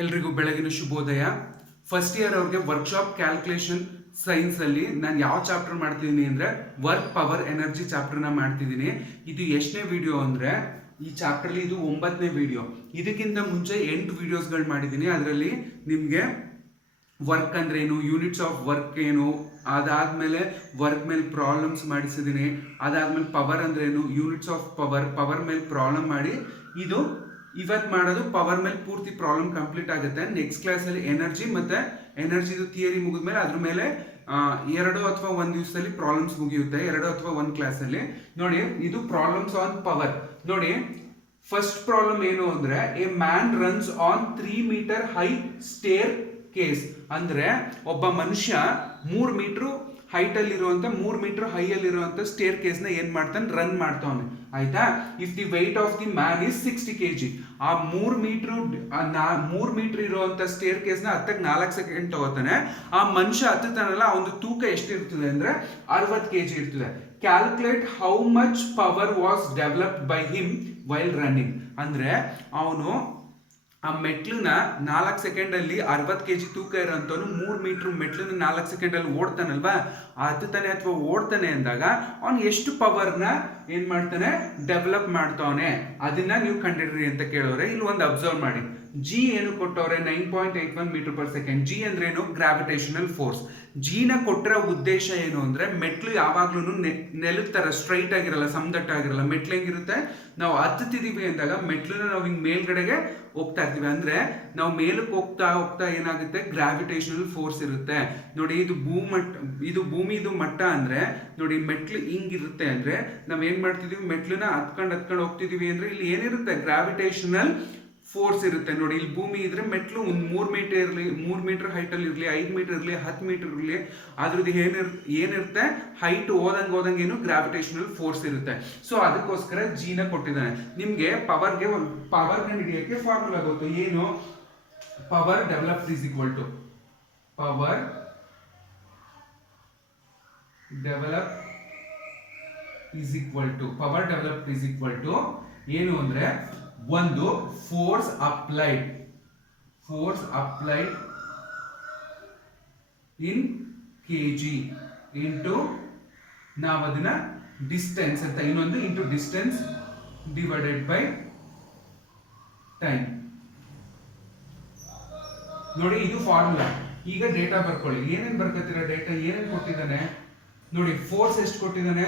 ಎಲ್ರಿಗೂ ಬೆಳಗಿನ ಶುಭೋದಯ. ಫಸ್ಟ್ ಇಯರ್ ಅವ್ರಿಗೆ ವರ್ಕ್ಶಾಪ್ ಕ್ಯಾಲ್ಕುಲೇಷನ್ ಸೈನ್ಸ್ ಅಲ್ಲಿ ನಾನು ಯಾವ ಚಾಪ್ಟರ್ ಮಾಡ್ತಿದ್ದೀನಿ ಅಂದ್ರೆ ವರ್ಕ್ ಪವರ್ ಎನರ್ಜಿ ಚಾಪ್ಟರ್ನ ಮಾಡ್ತಿದ್ದೀನಿ. ಇದು ಎಷ್ಟನೇ ವಿಡಿಯೋ ಅಂದ್ರೆ ಈ ಚಾಪ್ಟರ್ಲಿ ಇದು 9ನೇ ವಿಡಿಯೋ. ಇದಕ್ಕಿಂತ ಮುಂಚೆ 8 ವಿಡಿಯೋಸ್ಗಳು ಮಾಡಿದ್ದೀನಿ. ಅದರಲ್ಲಿ ನಿಮಗೆ ವರ್ಕ್ ಅಂದ್ರೆ ಏನು, ಯೂನಿಟ್ಸ್ ಆಫ್ ವರ್ಕ್ ಏನು, ಅದಾದ್ಮೇಲೆ ವರ್ಕ್ ಮೇಲೆ ಪ್ರಾಬ್ಲಮ್ಸ್ ಮಾಡಿಸಿದ್ದೀನಿ. ಅದಾದ್ಮೇಲೆ ಪವರ್ ಅಂದ್ರೆ ಏನು, ಯೂನಿಟ್ಸ್ ಆಫ್ ಪವರ್ ಮೇಲೆ ಪ್ರಾಬ್ಲಮ್ ಮಾಡಿ ಇದು ಇವತ್ತು ಮಾಡೋದು ಪವರ್ ಮೇಲೆ ಪೂರ್ತಿ ಪ್ರಾಬ್ಲಮ್ ಕಂಪ್ಲೀಟ್ ಆಗುತ್ತೆ. ನೆಕ್ಸ್ಟ್ ಕ್ಲಾಸಲ್ಲಿ ಎನರ್ಜಿ ಮತ್ತೆ ಎನರ್ಜಿದು ಥಿಯರಿ ಮುಗಿದ್ಮೇಲೆ ಅದ್ರ ಮೇಲೆ 2 ಅಥವಾ 1 ದಿವಸದಲ್ಲಿ ಪ್ರಾಬ್ಲಮ್ಸ್ ಮುಗಿಯುತ್ತೆ, 2 ಅಥವಾ 1 ಕ್ಲಾಸಲ್ಲಿ. ನೋಡಿ, ಇದು ಪ್ರಾಬ್ಲಮ್ಸ್ ಆನ್ ಪವರ್. ನೋಡಿ, ಫಸ್ಟ್ ಪ್ರಾಬ್ಲಮ್ ಏನು ಅಂದ್ರೆ a man runs on 3 metre high staircase. ಅಂದ್ರೆ ಒಬ್ಬ ಮನುಷ್ಯ 3 ಮೀಟರ್ ಹೈಟ್ ಅಲ್ಲಿ ಇರುವಂತ 3 ಮೀಟರ್ ಹೈ ಅಲ್ಲಿ ಇರುವಂತ ಸ್ಟೇರ್ ಕೇಸ್ ನ ಏನ್ ಮಾಡ್ತಾನೆ, ರನ್ ಮಾಡ್ತಾನೆ. ಆಯ್ತಾ? If the weight of the man is 60 kg, ಆ 3 ಮೀಟರ್ ಇರುವಂತ ಸ್ಟೇರ್ ಕೇಸ್ ನ ಹತ್ತಕ್ಕೆ 4 ಸೆಕೆಂಡ್ ತಗೋತಾನೆ. ಆ ಮನುಷ್ಯ ಹತ್ತತಾನಲ್ಲ, ಅವನ ತೂಕ ಎಷ್ಟಿರ್ತದೆ ಅಂದ್ರೆ 60 kg ಇರ್ತದೆ. Calculate how much power was developed by him while running. ಅಂದ್ರೆ ಅವನು ಆ ಮೆಟ್ಲನ್ನ 4 ಸೆಕೆಂಡ್ ಅಲ್ಲಿ 60 kg ತೂಕ ಇರೋಂಥವ್ನು 3 ಮೀಟರ್ ಮೆಟ್ಲನ್ನ 4 ಸೆಕೆಂಡ್ ಅಲ್ಲಿ ಓಡ್ತಾನಲ್ವಾ, ಹತ್ತುತ್ತಾನೆ ಅಥವಾ ಓಡ್ತಾನೆ ಅಂದಾಗ ಅವ್ನು ಎಷ್ಟು ಪವರ್ನ ಏನ್ ಮಾಡ್ತಾನೆ, ಡೆವಲಪ್ ಮಾಡ್ತಾವನೆ, ಅದನ್ನ ನೀವು ಕಂಡಿಡ್ರಿ ಅಂತ ಕೇಳೋರೆ. ಇಲ್ಲಿ ಒಂದು ಅಬ್ಸರ್ವ್ ಮಾಡಿ, ಜಿ ಏನು ಕೊಟ್ಟವ್ರೆ, 9.81 ಮೀಟರ್ ಪರ್ ಸೆಕೆಂಡ್. ಜಿ ಅಂದ್ರೆ ಏನು, ಗ್ರಾವಿಟೇಷನಲ್ ಫೋರ್ಸ್. ಜಿನ ಕೊಟ್ಟಿರೋ ಉದ್ದೇಶ ಏನು ಅಂದ್ರೆ ಮೆಟ್ಲು ಯಾವಾಗ್ಲೂ ನೆಲದ ತರ ಸ್ಟ್ರೈಟ್ ಆಗಿರಲ್ಲ, ಸಮದಟ್ಟಾಗಿರಲ್ಲ. ಮೆಟ್ಲು ಹೆಂಗಿರುತ್ತೆ, ನಾವು ಹತ್ತುತ್ತಿದೀವಿ ಅಂದಾಗ ಮೆಟ್ಲನ್ನ ನಾವು ಹಿಂಗ್ ಮೇಲ್ಗಡೆಗೆ ಹೋಗ್ತಾ ಇರ್ತೀವಿ. ಅಂದ್ರೆ ನಾವು ಮೇಲಕ್ಕೆ ಹೋಗ್ತಾ ಹೋಗ್ತಾ ಏನಾಗುತ್ತೆ, ಗ್ರಾವಿಟೇಷನಲ್ ಫೋರ್ಸ್ ಇರುತ್ತೆ. ನೋಡಿ, ಇದು ಭೂಮಿದು ಮಟ್ಟ ಅಂದ್ರೆ ನೋಡಿ, ಮೆಟ್ಲು ಹಿಂಗಿರುತ್ತೆ ಅಂದ್ರೆ ನಾವ್ ಏನ್ ಮಾಡ್ತಿದೀವಿ, ಮೆಟ್ಲನ್ನ ಹತ್ಕೊಂಡು ಹೋಗ್ತಿದೀವಿ ಅಂದ್ರೆ ಇಲ್ಲಿ ಏನಿರುತ್ತೆ, ಗ್ರಾವಿಟೇಷನಲ್ ಫೋರ್ಸ್ ಇರುತ್ತೆ. ನೋಡಿ, ಇಲ್ಲಿ ಭೂಮಿ ಇದ್ರೆ ಮೆಟ್ಲು ಒಂದು 3 ಮೀಟರ್ ಇರಲಿ, 3 ಮೀಟರ್ ಹೈಟ್ ಅಲ್ಲಿ ಇರಲಿ, 5 ಮೀಟರ್ ಇರಲಿ, 10 ಮೀಟರ್ ಇರಲಿ, ಅದ್ರದ್ದು ಏನಿರುತ್ತೆ, ಹೈಟ್ ಹೋದಂಗೆ ಏನು ಗ್ರಾವಿಟೇಷನಲ್ ಫೋರ್ಸ್ ಇರುತ್ತೆ. ಸೊ ಅದಕ್ಕೋಸ್ಕರ ಜಿನ ಕೊಟ್ಟಿದ್ದಾನೆ. ನಿಮ್ಗೆ ಪವರ್ ಹಿಡಿಯಕ್ಕೆ ಫಾರ್ಮುಲಾ ಗೊತ್ತು, ಏನು, power developed is equal to ಏನು ಅಂದ್ರೆ ಒಂದು force applied in KG into ನಾವು ಅದನ್ನ ಡಿಸ್ಟೆನ್ಸ್ ಅಂತ, ಇನ್ನೊಂದು into distance divided by time. ನೋಡಿ, ಇದು ಫಾರ್ಮುಲಾ. ಈಗ ಡೇಟಾ ಬರ್ಕೊಳ್ಳಿ. ಏನೇನ್ ಬರ್ಕೊತೀರಾ ಡೇಟಾ, ಏನೇನ್ ಕೊಟ್ಟಿದ್ದಾನೆ ನೋಡಿ. ಫೋರ್ಸ್ ಎಷ್ಟು ಕೊಟ್ಟಿದ್ದಾನೆ,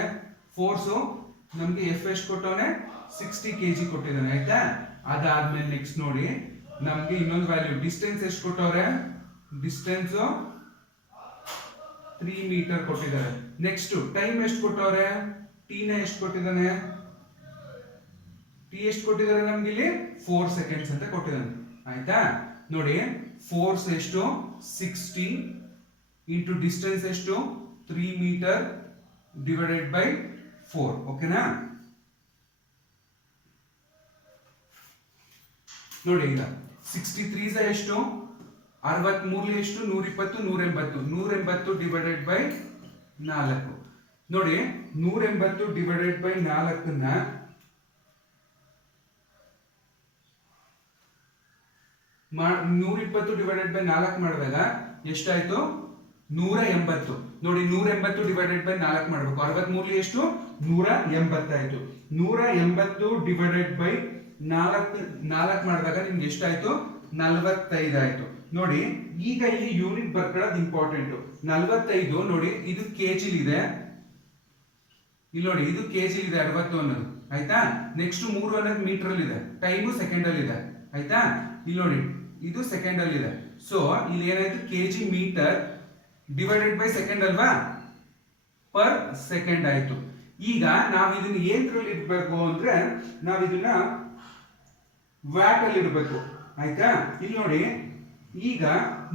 ಫೋರ್ಸು ನಮ್ಗೆ ಎಫ್ ಎಷ್ಟು ಕೊಟ್ಟವನೆ, 60 kg ಕೊಟ್ಟಿದ್ದಾನೆ. ಆಯ್ತಾ? ಅದಾದ್ಮೇಲೆ ನೆಕ್ಸ್ಟ್ ನೋಡಿ, ನಮ್ಗೆ ಇನ್ನೊಂದು ವ್ಯಾಲ್ಯೂ ಡಿಸ್ಟೆನ್ಸ್ ಎಷ್ಟು ಕೊಟ್ಟವ್ರೆ, ಡಿಸ್ಟೆನ್ಸ್ 3 ಮೀಟರ್ ಕೊಟ್ಟಿದ್ದಾರೆ. ನೆಕ್ಸ್ಟ್ ಟೈಮ್ ಎಷ್ಟು ಕೊಟ್ಟವ್ರೆ, ಟಿ ನ ಎಷ್ಟು ಕೊಟ್ಟಿದ್ದಾನೆ, ಟಿ ಎಷ್ಟು ಕೊಟ್ಟಿದ್ದಾರೆ ನಮ್ಗೆ ಇಲ್ಲಿ 4 ಸೆಕೆಂಡ್ಸ್ ಅಂತ ಕೊಟ್ಟಿದ್ದಾನೆ. ಆಯ್ತಾ? ನೋಡಿ, ಫೋರ್ಸ್ ಎಷ್ಟು 60 ಇಂಟು ಡಿಸ್ಟೆನ್ಸ್ ಎಷ್ಟು 3 ಮೀಟರ್ ಡಿವೈಡೆಡ್ ಬೈ 4. ಓಕೆನಾ? ನೋಡಿ, ಈಗ 63 ಎಷ್ಟು, 63 ಎಷ್ಟು, 120, 180 ಡಿವೈಡೆಡ್ ಬೈ 4. ನೋಡಿ, 180 ಡಿವೈಡೆಡ್ ಬೈ 4ನ್ನ 120 ಡಿವೈಡೆಡ್ ಬೈ 4 ಮಾಡಿದಾಗ ಎಷ್ಟಾಯ್ತು, 180. ನೋಡಿ, 180 ಡಿವೈಡೆಡ್ ಬೈ 4 ಮಾಡಬೇಕು. 63 ಎಷ್ಟು, 180 ಆಯ್ತು. 180 ಡಿವೈಡೆಡ್ ಬೈ 4 ಮಾಡಿದಾಗ ನಿಮ್ಗೆ ಎಷ್ಟಾಯ್ತು, 45 ಆಯ್ತು. ನೋಡಿ, ಈಗ ಇಲ್ಲಿ ಯೂನಿಟ್ ಬರ್ಕೊಳ್ಳೋದು ಇಂಪಾರ್ಟೆಂಟ್. 45 ನೋಡಿ, ಇದು ಕೆಜಿ ಇದೆ. ಇಲ್ಲಿ ನೋಡಿ, ಇದು ಕೆಜಿ ಇದೆ 60 ಅನ್ನೋದು. ಆಯ್ತಾ? ನೆಕ್ಸ್ಟ್ 3 ಅನ್ನೋದು ಮೀಟರ್ ಅಲ್ಲಿ ಇದೆ, ಟೈಮು ಸೆಕೆಂಡ್ ಅಲ್ಲಿ ಇದೆ. ಆಯ್ತಾ? ಇಲ್ಲಿ ನೋಡಿ, ಇದು ಸೆಕೆಂಡ್ ಅಲ್ಲಿ ಇದೆ. ಸೊ ಇಲ್ಲಿ ಏನಾಯ್ತು, KG metre divided by second ಅಲ್ವಾ, ಪರ್ ಸೆಕೆಂಡ್ ಆಯ್ತು. ಈಗ ನಾವ್ ಇದನ್ನ ಏನ್ರಲ್ಲಿ ಇಡ್ಬೇಕು ಅಂದ್ರೆ ನಾವ್ ಇದನ್ನ ವ್ಯಾಟ್ ಅಲ್ಲಿ ಇಡಬೇಕು. ಆಯ್ತಾ? ಇಲ್ಲಿ ನೋಡಿ, ಈಗ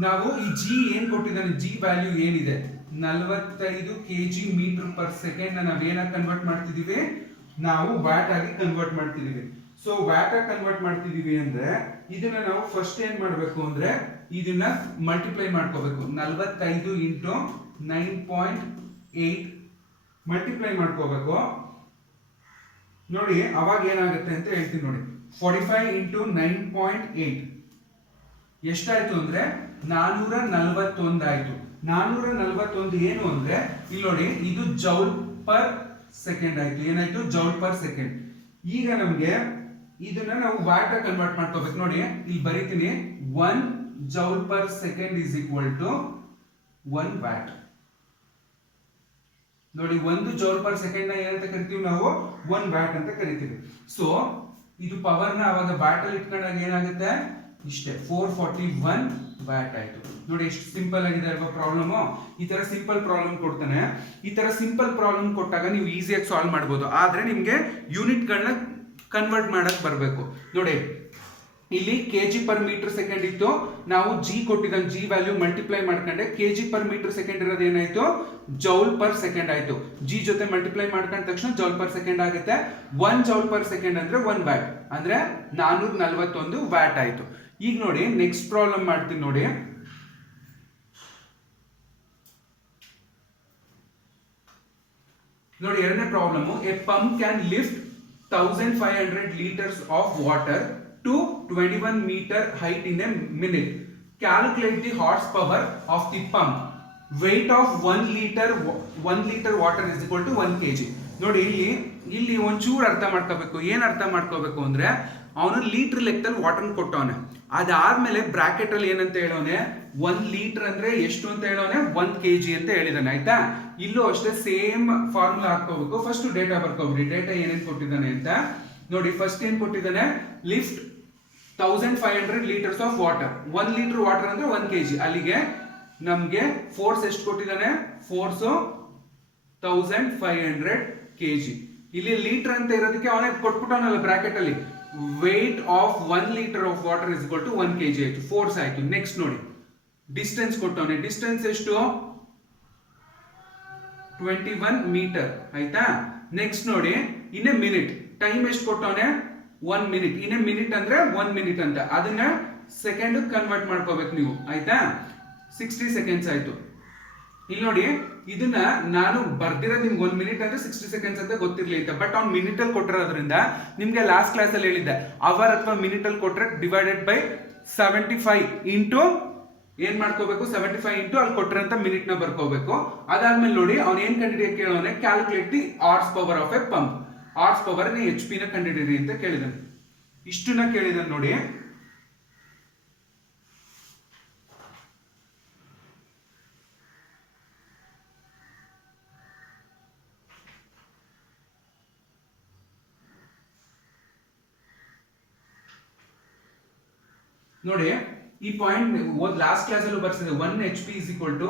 ನಾವು ಈ ಜಿ ಏನ್ ಕೊಟ್ಟಿದ್ದಾನೆ, ಜಿ ವ್ಯಾಲ್ಯೂ ಏನಿದೆ 45 kg ಮೀಟರ್ ಪರ್ ಸೆಕೆಂಡ್ ನಾವ್ ಏನಾಗಿ ಕನ್ವರ್ಟ್ ಮಾಡ್ತಿದೀವಿ, ನಾವು ವ್ಯಾಟ್ ಆಗಿ ಕನ್ವರ್ಟ್ ಮಾಡ್ತಿದೀವಿ. ಸೊ ವ್ಯಾಟ್ ಆಗಿ ಕನ್ವರ್ಟ್ ಮಾಡ್ತಿದೀವಿ ಅಂದ್ರೆ ಇದನ್ನ ನಾವು ಫಸ್ಟ್ ಏನ್ ಮಾಡ್ಬೇಕು ಅಂದ್ರೆ ಇದನ್ನ ಮಲ್ಟಿಪ್ಲೈ ಮಾಡ್ಕೋಬೇಕು. 45 ಇಂಟು 9.8 ಮಲ್ಟಿಪ್ಲೈ ಮಾಡ್ಕೋಬೇಕು. ನೋಡಿ, ಅವಾಗ ಏನಾಗುತ್ತೆ ಅಂತ ಹೇಳ್ತೀನಿ ನೋಡಿ. 45 into 9.8 ಎಷ್ಟಾಯ್ತು ಅಂದ್ರೆ 441 ಆಯ್ತು. 441 ಏನು ಅಂದ್ರೆ ಇಲ್ಲಿ ನೋಡಿ, ಇದು ಜೌಲ್ ಪರ್ ಸೆಕೆಂಡ್ ಆಯ್ತು. ಏನಾಯ್ತು? Joule per second. ಈಗ ನಮ್ಗೆ ಇದನ್ನ ನಾವು ವ್ಯಾಟ್ ಕನ್ವರ್ಟ್ ಮಾಡ್ಕೋಬೇಕು. ನೋಡಿ ಇಲ್ಲಿ ಬರೀತೀನಿ, 1 joule per second is equal to 1 watt. ನೋಡಿ, 1 ಜೌಲ್ ಪರ್ ಸೆಕೆಂಡ್ ನ ಏನಂತ ಕರಿತೀವಿ ನಾವು? 1 ವ್ಯಾಟ್ ಅಂತ ಕರಿತೀವಿ. ಸೊ ಇದು ಪವರ್ ನ ಅವಾಗ ವ್ಯಾಟ್ ಅಲ್ಲಿ ಇಟ್ಕೊಂಡಾಗ ಏನಾಗುತ್ತೆ? ಇಷ್ಟೇ, 441 ವ್ಯಾಟ್ ಆಯ್ತು. ನೋಡಿ ಎಷ್ಟು ಸಿಂಪಲ್ ಆಗಿದೆ ಅಲ್ವಾ ಪ್ರಾಬ್ಲಮ್. ಈ ತರ ಸಿಂಪಲ್ ಪ್ರಾಬ್ಲಮ್ ಕೊಡ್ತಾನೆ. ಈ ತರ ಸಿಂಪಲ್ ಪ್ರಾಬ್ಲಮ್ ಕೊಟ್ಟಾಗ ನೀವು ಈಸಿಯಾಗಿ ಸಾಲ್ವ್ ಮಾಡ್ಬೋದು. ಆದ್ರೆ ನಿಮ್ಗೆ ಯೂನಿಟ್ ಗಳನ್ನ ಕನ್ವರ್ಟ್ ಮಾಡಕ್ ಬರಬೇಕು. ನೋಡಿ ಇಲ್ಲಿ ಕೆಜಿ ಪರ್ ಮೀಟರ್ ಸೆಕೆಂಡ್ ಇತ್ತು, ನಾವು ಜಿ ಕೊಟ್ಟಿದ್ದಂಗೆ ಜಿ ವ್ಯಾಲ್ಯೂ ಮಲ್ಟಿಪ್ಲೈ ಮಾಡ್ಕೊಂಡೆ ಕೆಜಿ ಪರ್ ಮೀಟರ್ ಸೆಕೆಂಡ್ ಇರೋದು ಏನಾಯ್ತು? ಜೌಲ್ ಪರ್ ಸೆಕೆಂಡ್ ಆಯ್ತು. ಜಿ ಜೊತೆ ಮಲ್ಟಿಪ್ಲೈ ಮಾಡ್ಕೊಂಡ ತಕ್ಷಣ ಜೌಲ್ ಪರ್ ಸೆಕೆಂಡ್ ಆಗುತ್ತೆ. 1 ಜೌಲ್ ಪರ್ ಸೆಕೆಂಡ್ ಅಂದ್ರೆ 1 ವ್ಯಾಟ್, ಅಂದ್ರೆ 441 ವ್ಯಾಟ್ ಆಯ್ತು. ಈಗ ನೋಡಿ ನೆಕ್ಸ್ಟ್ ಪ್ರಾಬ್ಲಮ್ ಮಾಡ್ತೀನಿ. ನೋಡಿ ನೋಡಿ ಎರಡನೇ problem. A pump can lift 1500 litres of water to 21 meter height in a minute. Calculate the horsepower of the pump. Weight of 1 liter water is equal to 1 kg. ನೋಡಿ ಇಲ್ಲಿ ಒಂಚೂರು ಅರ್ಥ ಮಾಡ್ಕೋಬೇಕು. ಏನ್ ಅರ್ಥ ಮಾಡ್ಕೋಬೇಕು ಅಂದ್ರೆ, ಅವನು ಲೀಟರ್ ಲೆಕ್ಕದಲ್ಲಿ ವಾಟರ್ ಕೊಟ್ಟವನೆ. ಅದಾದ್ಮೇಲೆ ಬ್ರಾಕೆಟ್ ಅಲ್ಲಿ ಏನಂತ ಹೇಳೋನೆ? 1 ಲೀಟರ್ ಅಂದ್ರೆ ಎಷ್ಟು ಅಂತ ಹೇಳೋನೆ? 1 kg ಅಂತ ಹೇಳಿದಾನೆ. ಆಯ್ತಾ? ಇಲ್ಲೂ ಅಷ್ಟೇ ಸೇಮ್ ಫಾರ್ಮುಲಾ ಹಾಕೋಬೇಕು. ಫಸ್ಟ್ ಡೇಟಾ ಬರ್ಕೋಬಿಡಿ. ಡೇಟಾ ಏನೇನ್ ಕೊಟ್ಟಿದ್ದಾನೆ ಅಂತ ನೋಡಿ. ಫಸ್ಟ್ ಏನ್ ಕೊಟ್ಟಿದ್ದಾನೆ? Lift 1500 litres of water. 1 litre water ಅಂದ್ರೆ 1 kg. ಅಲ್ಲಿಗೆ ನಮ್ಗೆ ಫೋರ್ಸ್ ಎಷ್ಟು ಕೊಟ್ಟಿದ್ದಾನೆ? Force 1500 kg. ಇಲ್ಲಿ ಲೀಟರ್ ಅಂತ ಇರೋದಕ್ಕೆ ಅವನೇ ಕೊಟ್ಬಿಟ್ಟವನಲ್ಲ ಬ್ರಾಕೆಟ್ ಅಲ್ಲಿ. Weight of 1 litre of water is equal to 1 kg ಆಯ್ತು, ಫೋರ್ಸ್ ಆಯ್ತು. ನೆಕ್ಸ್ಟ್ ನೋಡಿ ಡಿಸ್ಟೆನ್ಸ್ ಕೊಟ್ಟವನೆ. ಡಿಸ್ಟೆನ್ಸ್ ಎಷ್ಟು? 21 ಮೀಟರ್. ಆಯ್ತಾ? ನೆಕ್ಸ್ಟ್ ನೋಡಿ ಇನ್ ಎ ಮಿನಿಟ್. ಟೈಮ್ ಎಷ್ಟು ಕೊಟ್ಟವನೆ? 1 ಮಿನಿಟ್. ಇನ್ ಎ ಮಿನಿಟ್ ಅಂದ್ರೆ 1 ಮಿನಿಟ್ ಅಂತ. ಅದನ್ನ ಸೆಕೆಂಡ್ ಕನ್ವರ್ಟ್ ಮಾಡ್ಕೋಬೇಕು ನೀವು. ಆಯ್ತಾ? 60 ಸೆಕೆಂಡ್ಸ್ ಆಯ್ತು. ಇಲ್ಲಿ ನೋಡಿ, ಇದನ್ನ ನಾನು ಬರ್ದಿರೋದು ನಿಮ್ಗೆ 1 ಮಿನಿಟ್ ಅಂದ್ರೆ 60 ಸೆಕೆಂಡ್ಸ್ ಅಂತ ಗೊತ್ತಿರ್ಲಿ ಅಂತ. ಬಟ್ ಅವ್ನು ಮಿನಿಟ್ ಅಲ್ಲಿ ಕೊಟ್ಟಿರೋದ್ರಿಂದ ನಿಮ್ಗೆ ಲಾಸ್ಟ್ ಕ್ಲಾಸ್ ಅಲ್ಲಿ ಹೇಳಿದ್ದೆ, ಅವರ್ ಅಥವಾ ಮಿನಿಟ್ ಅಲ್ಲಿ ಕೊಟ್ರೆ ಡಿವೈಡೆಡ್ ಬೈ 75 ಇಂಟು ಏನ್ ಮಾಡ್ಕೋಬೇಕು? 75 ಇಂಟು ಅಲ್ಲಿ ಕೊಟ್ಟಿರೋಂತ ಮಿನಿಟ್ ನ ಬರ್ಕೋಬೇಕು. ಅದಾದ್ಮೇಲೆ ನೋಡಿ ಅವ್ನು ಏನ್ ಕಂಡಿಡಿಯಕ್ಕೆ ಕೇಳೋನೆ? Calculate the horse power of a pump. Horsepower H P ನ ಕಂಡಿಡಿರಿ ಅಂತ ಕೇಳಿದಾನೆ. ಇಷ್ಟನ್ನ ಕೇಳಿದಾನೆ ನೋಡಿ. ನೋಡಿ ಈ ಪಾಯಿಂಟ್ ಲಾಸ್ಟ್ ಕ್ಲಾಸ್ ಅಲ್ಲೂ ಬರ್ಸಿದೆ. 1 HP is equal to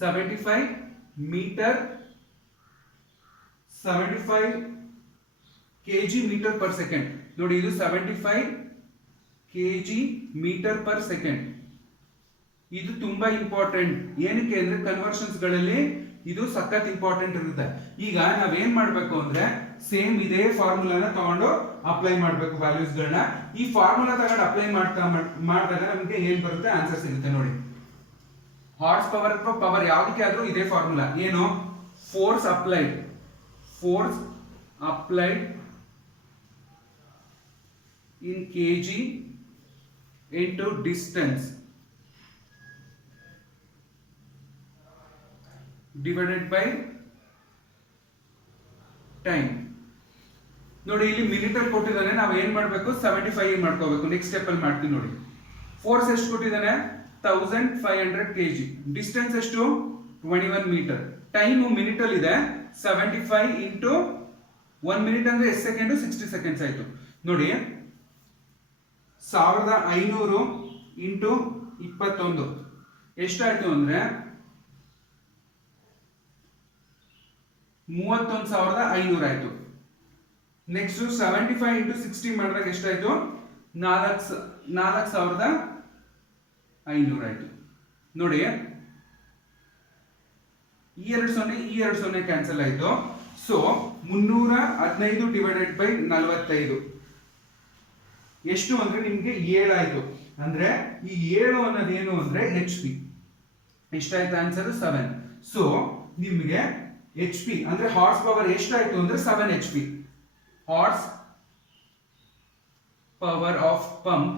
75 metre 75 kg metre per second. ನೋಡಿ ಇದು 75 kg ಮೀಟರ್ ಪರ್ ಸೆಕೆಂಡ್. ಇದು ತುಂಬಾ ಇಂಪಾರ್ಟೆಂಟ್. ಏನಕ್ಕೆ ಅಂದ್ರೆ ಕನ್ವರ್ಷನ್ಸ್ ಗಳಲ್ಲಿ ಇದು ಸಖತ್ ಇಂಪಾರ್ಟೆಂಟ್ ಇರುತ್ತೆ. ಈಗ ನಾವೇನ್ ಮಾಡ್ಬೇಕು ಅಂದ್ರೆ ಸೇಮ್ ಇದೇ ಫಾರ್ಮುಲಾನ ತಗೊಂಡು ಅಪ್ಲೈ ಮಾಡ್ಬೇಕು ವ್ಯಾಲ್ಯೂಸ್ ಗಳನ್ನ. ಈ ಫಾರ್ಮುಲಾ ತಗೊಂಡು ಅಪ್ಲೈ ಮಾಡಿದಾಗ ನಮಗೆ ಏನ್ ಬರುತ್ತೆ? ಆನ್ಸರ್ ಸಿಗುತ್ತೆ. ನೋಡಿ ಹಾರ್ಸ್ ಪವರ್ ಅಥವಾ ಪವರ್ ಯಾವ್ದಕ್ಕೆ ಆದ್ರೂ ಇದೇ ಫಾರ್ಮುಲಾ. ಏನು? Force applied in kg into distance divided by time. ನೋಡಿ ಇಲ್ಲಿ ಮಿನಿಟ್ ಅಲ್ಲಿ ಕೊಟ್ಟಿದ್ದಾನೆ. ನಾವು ಏನ್ ಮಾಡ್ಬೇಕು? 75 ಮಾಡ್ಕೋಬೇಕು. ನೆಕ್ಸ್ಟ್ ಸ್ಟೆಪ್ ಅಲ್ಲಿ ಮಾಡ್ತೀವಿ. ನೋಡಿ ಫೋರ್ಸ್ ಎಷ್ಟು ಕೊಟ್ಟಿದ್ದಾನೆ? 1500 kg. ಡಿಸ್ಟೆನ್ಸ್ ಎಷ್ಟು? 21 ಮೀಟರ್. ಟೈಮ್ ಮಿನಿಟ್ ಅಲ್ಲಿ ಇದೆ. 75 ಇಂಟು 1 ಮಿನಿಟ್ ಅಂದ್ರೆ ಎಷ್ಟು ಸೆಕೆಂಡ್? 60 ಸೆಕೆಂಡ್ಸ್ ಆಯ್ತು. ನೋಡಿ 1500 ಇಂಟು 21 ಎಷ್ಟಾಯ್ತು ಅಂದ್ರೆ 31,500 ಆಯ್ತು. ನೆಕ್ಸ್ಟ್ 75 ಇಂಟು 60 ಮಾಡಿದಾಗ ಎಷ್ಟಾಯ್ತು? 4,500 ಆಯ್ತು. ನೋಡಿ ಈ 2 ಕ್ಯಾನ್ಸಲ್ ಆಯ್ತು. ಸೊ 315 ಡಿವೈಡೆಡ್ ಬೈ 45 ಎಷ್ಟು ಅಂದ್ರೆ ನಿಮ್ಗೆ 7 ಆಯ್ತು. ಅಂದ್ರೆ ಈ 7 ಅನ್ನೋದೇನು ಅಂದ್ರೆ HP. ಎಷ್ಟಾಯ್ತು ಆನ್ಸರ್? 7. ಸೊ ನಿಮ್ಗೆ HP ಅಂದ್ರೆ ಹಾರ್ಸ್ ಪವರ್ ಎಷ್ಟಾಯ್ತು ಅಂದ್ರೆ 7 HP. Horse power of pump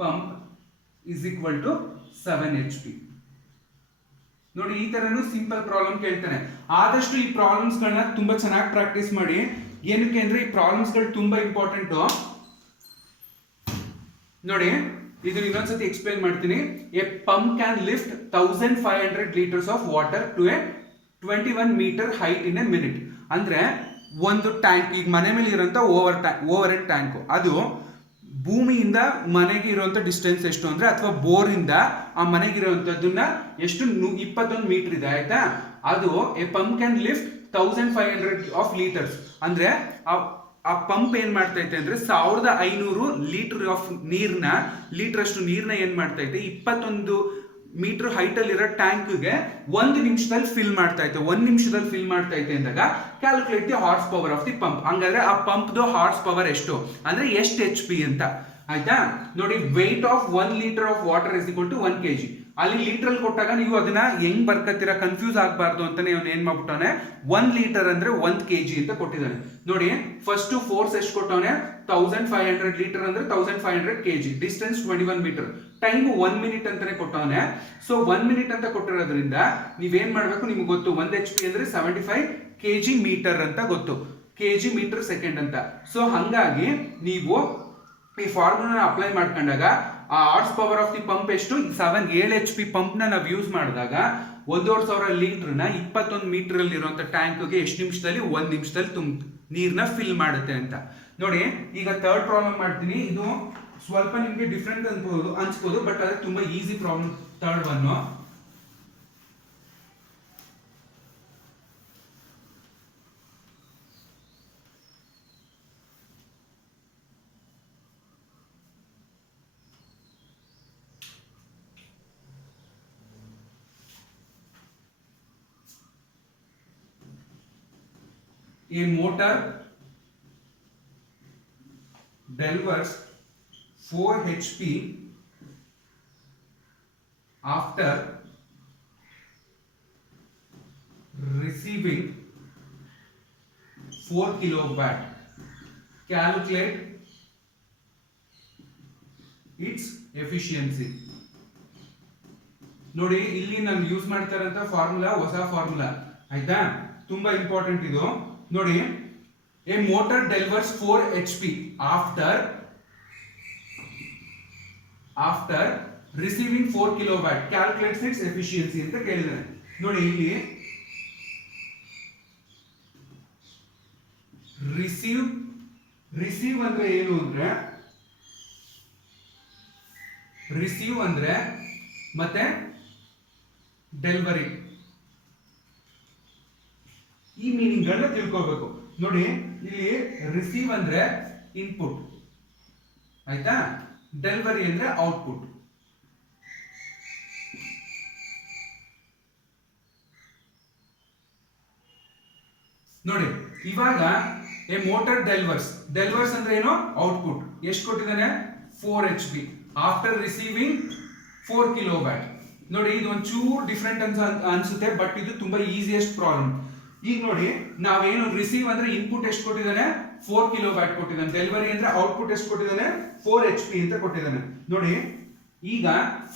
pump is equal to 7 HP. ನೋಡಿ ಈ ತರನು ಸಿಂಪಲ್ ಪ್ರಾಬ್ಲಮ್ ಕೇಳ್ತಾನೆ. ಆದಷ್ಟು ಈ ಪ್ರಾಬ್ಲಮ್ಸ್ ಗಳನ್ನ ತುಂಬಾ ಚೆನ್ನಾಗಿ ಪ್ರಾಕ್ಟೀಸ್ ಮಾಡಿ. ಏನಕ್ಕೆ ಅಂದ್ರೆ ಈ ಪ್ರಾಬ್ಲಮ್ಸ್ ಗಳು ತುಂಬಾ ಇಂಪಾರ್ಟೆಂಟ್. ನೋಡಿ ಇದನ್ನ ಇನ್ನೊಂದ್ಸತಿ ಎಕ್ಸ್ಪ್ಲೈನ್ ಮಾಡ್ತೀನಿ. A pump can lift 1500 litres of water to a 21 metre height in a minute. ಅಂದ್ರೆ ಒಂದು ಟ್ಯಾಂಕ್, ಈಗ ಮನೆ ಮೇಲೆ ಇರುವಂತ ಓವರ್ ಹೆಡ್ ಟ್ಯಾಂಕ್, ಅದು ಭೂಮಿಯಿಂದ ಮನೆಗೆ ಇರುವಂತ ಡಿಸ್ಟೆನ್ಸ್ ಎಷ್ಟು ಅಂದ್ರೆ, ಅಥವಾ ಬೋರ್ ಇಂದ ಆ ಮನೆಗೆ ಇರುವಂತದ್ದನ್ನ ಎಷ್ಟು 21 ಮೀಟರ್ ಇದೆ ಆಯ್ತಾ. ಅದು A pump can lift 1500 of litres. ಅಂದ್ರೆ ಆ ಪಂಪ್ ಏನ್ ಮಾಡ್ತೈತೆ ಅಂದ್ರೆ 1500 ಲೀಟರ್ ಆಫ್ ಲೀಟರ್ ಅಷ್ಟು ನೀರ್ನ ಏನ್ ಮಾಡ್ತೈತೆ 21 ಮೀಟರ್ ಹೈಟ್ ಅಲ್ಲಿ ಇರೋ ಟ್ಯಾಂಕ್ಗೆ 1 ನಿಮಿಷದಲ್ಲಿ ಫಿಲ್ ಮಾಡ್ತಾ ಐತೆ. 1 ನಿಮಿಷದಲ್ಲಿ ಫಿಲ್ ಮಾಡ್ತಾ ಐತೆ ಅಂದಾಗ calculate the horse power of the pump. ಹಂಗಾದ್ರೆ ಆ ಪಂಪ್ ಹಾರ್ಸ್ ಪವರ್ ಎಷ್ಟು ಅಂದ್ರೆ ಎಷ್ಟು HP ಅಂತ ಆಯ್ತಾ. ನೋಡಿ weight of 1 litre of water is equal to 1 kg. ಅಲ್ಲಿ ಲೀಟರ್ ಅಲ್ಲಿ ಕೊಟ್ಟಾಗ ನೀವು ಅದನ್ನ ಹೆಂಗ್ ಬರ್ಕತ್ತೀರಾ ಕನ್ಫ್ಯೂಸ್ ಆಗಬಾರ್ದು ಅಂತಾನೆ ಅವ್ನು ಏನ್ ಮಾಡ್ಬಿಟ್ಟವನೆ 1 ಲೀಟರ್ ಅಂದ್ರೆ 1 kg ಅಂತ ಕೊಟ್ಟಿದ್ದಾನೆ. ನೋಡಿ ಫಸ್ಟ್ ಫೋರ್ಸ್ ಎಷ್ಟು ಕೊಟ್ಟವನೆ 1500 ಲೀಟರ್ ಅಂದ್ರೆ 1500 kg, distance 21 metre, time 1 minute ಅಂತಾನೆ ಕೊಟ್ಟವನೆ. ಸೊ 1 ಮಿನಿಟ್ ಅಂತ ಕೊಟ್ಟಿರೋದ್ರಿಂದ ನೀವೇನ್ ಮಾಡ್ಬೇಕು, ನಿಮ್ಗೆ ಗೊತ್ತು 1 HP ಅಂದ್ರೆ 75 kg ಮೀಟರ್ ಅಂತ ಗೊತ್ತು, kg ಮೀಟರ್ ಸೆಕೆಂಡ್ ಅಂತ. ಸೊ ಹಂಗಾಗಿ ನೀವು ಈ ಫಾರ್ಮುಲಾ ಅಪ್ಲೈ ಮಾಡ್ಕೊಂಡಾಗ ಆ horse power of the pump ಎಷ್ಟು 7 HP ಪಂಪ್ ನ ನಾವು ಯೂಸ್ ಮಾಡಿದಾಗ 1500 ಲೀಟರ್ನ 21 ಮೀಟರ್ ಅಲ್ಲಿ ಇರುವಂತ ಟ್ಯಾಂಕ್ಗೆ ಎಷ್ಟು ನಿಮಿಷದಲ್ಲಿ 1 ನಿಮಿಷದಲ್ಲಿ ನೀರ್ನ ಫಿಲ್ ಮಾಡುತ್ತೆ ಅಂತ. ನೋಡಿ ಈಗ ಥರ್ಡ್ ಪ್ರಾಬ್ಲಮ್ ಮಾಡ್ತೀನಿ. ಇದು ಸ್ವಲ್ಪ ನಿಮ್ಗೆ ಡಿಫ್ರೆಂಟ್ ಅನ್ಸ್ಬೋದು, ಬಟ್ ಅದು ತುಂಬಾ easy problem. Third one, a motor delivers 4 HP after receiving 4 kilowatt. Calculate its efficiency. ನೋಡಿ ಇಲ್ಲಿ ನಾನು ಯೂಸ್ ಮಾಡ್ತಾ ಇರೋಂತ ಫಾರ್ಮುಲಾ ಹೊಸ ಫಾರ್ಮುಲಾ ಆಯ್ತಾ, ತುಂಬಾ ಇಂಪಾರ್ಟೆಂಟ್ ಇದು. ನೋಡಿ a motor delivers 4 HP after receiving 4 kilowatt, calculates its efficiency ಅಂತ ಕೇಳಿದಾನೆ. ನೋಡಿ ಇಲ್ಲಿ ರಿಸೀವ್ ಅಂದ್ರೆ ಏನು ಅಂದ್ರೆ, ರಿಸೀವ್ ಅಂದ್ರೆ ಮತ್ತೆ ಡೆಲಿವರಿ, ಈ ಮೀನಿಂಗ್ ಗಳನ್ನ ತಿಳ್ಕೋಬೇಕು. ನೋಡಿ ಇಲ್ಲಿ ರಿಸೀವ್ ಅಂದ್ರೆ ಇನ್ಪುಟ್ ಆಯ್ತಾ, ಡೆಲಿವರಿ ಅಂದ್ರೆ ಔಟ್ಪುಟ್. ನೋಡಿ ಇವಾಗ ಎ ಮೋಟರ್ ಡೆಲಿವರ್ಸ್ ಅಂದ್ರೆ ಏನು, ಔಟ್ಪುಟ್. ಎಷ್ಟು ಕೊಟ್ಟಿದ್ದಾನೆ 4 HP ಆಫ್ಟರ್ ರಿಸೀವಿಂಗ್ 4 ಕಿಲೋವ್ಯಾಟ್. ನೋಡಿ ಇದು ಒಂಚೂರು ಡಿಫ್ರೆಂಟ್ ಅನ್ಸುತ್ತೆ, ಬಟ್ ಇದು ತುಂಬಾ ಈಸಿಯೆಸ್ಟ್ ಪ್ರಾಬ್ಲಮ್. ಈಗ ನೋಡಿ ನಾವೇನು ರಿಸೀವ್ ಅಂದ್ರೆ ಇನ್ಪುಟ್ ಎಷ್ಟು ಕೊಟ್ಟಿದ್ದಾನೆ 4 ಕಿಲೋವ್ಯಾಟ್ ಕೊಟ್ಟಿದ್ದಾನೆ, ಡೆಲಿವರಿ ಅಂದ್ರೆ ಔಟ್ಪುಟ್ ಎಷ್ಟು ಕೊಟ್ಟಿದ್ದಾನೆ 4 HP ಅಂತ ಕೊಟ್ಟಿದ್ದಾನೆ. ನೋಡಿ ಈಗ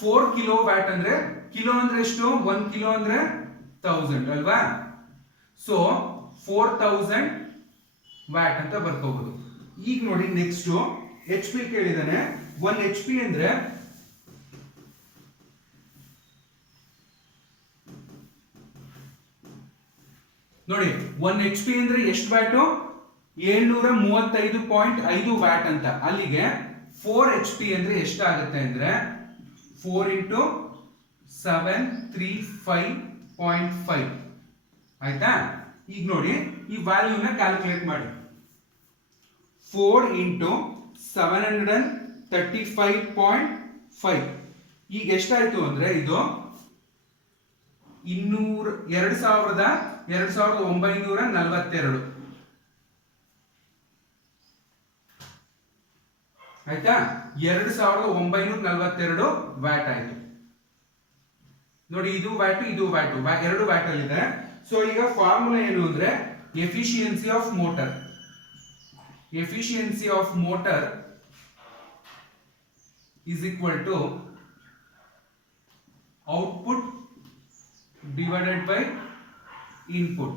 4 ಕಿಲೋವ್ಯಾಟ್ ಅಂದ್ರೆ, ಕಿಲೋ ಅಂದ್ರೆ ಎಷ್ಟು, 1 ಕಿಲೋ ಅಂದ್ರೆ 1000 ಅಲ್ವಾ. ಸೊ 4000 ವ್ಯಾಟ್ ಅಂತ ಬರ್ಕೋಬಹುದು. ಈಗ ನೋಡಿ ನೆಕ್ಸ್ಟ್ HP ಕೇಳಿದಾನೆ. 1 HP ಅಂದ್ರೆ ನೋಡಿ 1 HP ಅಂದ್ರೆ ಎಷ್ಟು ವ್ಯಾಟ್, 735.5 ವ್ಯಾಟ್ ಅಂತ. ಅಲ್ಲಿಗೆ 4 HP ಅಂದ್ರೆ ಎಷ್ಟಾಗುತ್ತೆ ಅಂದ್ರೆ 4 into 735.5 ಆಯ್ತಾ. ಈಗ ನೋಡಿ ಈ ವ್ಯಾಲ್ಯೂನ ಕ್ಯಾಲ್ಕುಲೇಟ್ ಮಾಡಿ. 4 into 735.5 ಈಗ ಎಷ್ಟಾಯ್ತು ಅಂದ್ರೆ ಇದು 2942 ಆಯ್ತಾ. 2942 ವ್ಯಾಟ್ ಆಯ್ತು. ನೋಡಿ ಇದು ವ್ಯಾಟ್ ಇದು ವ್ಯಾಟ್, ಎರಡು ವ್ಯಾಟ್ ಅಲ್ಲಿ ಇದೆ. ಸೊ ಈಗ ಫಾರ್ಮುಲಾ ಏನು ಅಂದ್ರೆ efficiency of motor is equal to output divided by input.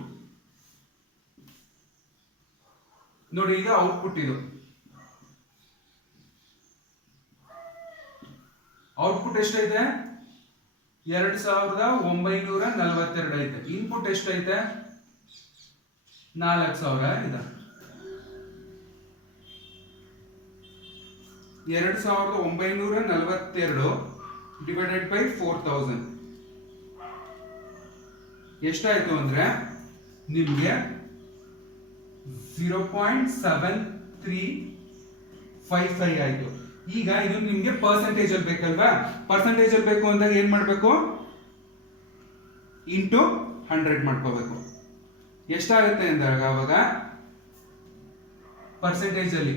ನೋಡಿ ಈಗ ಔಟ್ಪುಟ್ ಇದು ಔಟ್ಪುಟ್ ಎಷ್ಟೈತೆ 2942 ಐತೆ. ಇನ್ಪುಟ್ ಎಷ್ಟೈತೆ 4000 ಇದೆ. 2942 ಡಿವೈಡೆಡ್ ಬೈ 4000 ಎಷ್ಟಾಯ್ತು ಅಂದ್ರೆ ನಿಮ್ಗೆ 0.7355 ಆಯ್ತು. ಈಗ ಇದು ನಿಮ್ಗೆ ಪರ್ಸೆಂಟೇಜ್ ಅಲ್ಲಿ ಬೇಕಲ್ವಾ, ಪರ್ಸೆಂಟೇಜ್ ಅಲ್ಲಿ ಬೇಕು ಅಂದಾಗ ಏನ್ ಮಾಡ್ಬೇಕು, ಇಂಟು 100 ಮಾಡ್ಕೋಬೇಕು. ಎಷ್ಟಾಗುತ್ತೆ ಅಂದಾಗ ಅವಾಗ ಪರ್ಸೆಂಟೇಜ್ ಅಲ್ಲಿ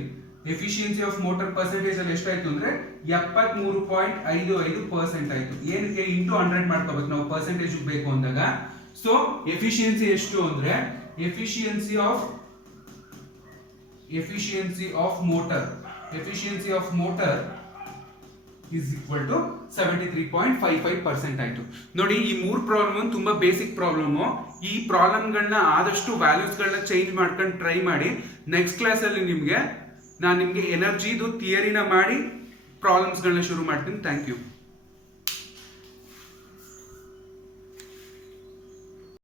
ಎಫಿಷಿಯನ್ಸಿ ಆಫ್ ಮೋಟರ್ ಪರ್ಸೆಂಟೇಜ್ ಅಲ್ಲಿ ಎಷ್ಟಾಯ್ತು ಅಂದ್ರೆ 73.55% ಆಯ್ತು. ಏನಕ್ಕೆ ಇಂಟು 100 ಮಾಡ್ಕೋಬೇಕು ನಾವು ಪರ್ಸೆಂಟೇಜ್ ಬೇಕು ಅಂದಾಗ. ಸೊ ಎಫಿಷಿಯನ್ಸಿ ಎಷ್ಟು ಅಂದ್ರೆ efficiency of motor is equal to 73.55% ಆಯ್ತು. ನೋಡಿ ಈ ಮೂರು ಪ್ರಾಬ್ಲಮ್ ತುಂಬಾ ಬೇಸಿಕ್ ಪ್ರಾಬ್ಲಮ್. ಈ ಪ್ರಾಬ್ಲಮ್ಗಳನ್ನ ಆದಷ್ಟು ವ್ಯಾಲ್ಯೂಸ್ಗಳನ್ನ ಚೇಂಜ್ ಮಾಡ್ಕೊಂಡು ಟ್ರೈ ಮಾಡಿ. ನೆಕ್ಸ್ಟ್ ಕ್ಲಾಸ್ ಅಲ್ಲಿ ನಾನು ನಿಮ್ಗೆ ಎನರ್ಜಿದು ಥಿಯರಿನ ಮಾಡಿ ಪ್ರಾಬ್ಲಮ್ಸ್ಗಳನ್ನ ಶುರು ಮಾಡ್ತೀನಿ. Thank you.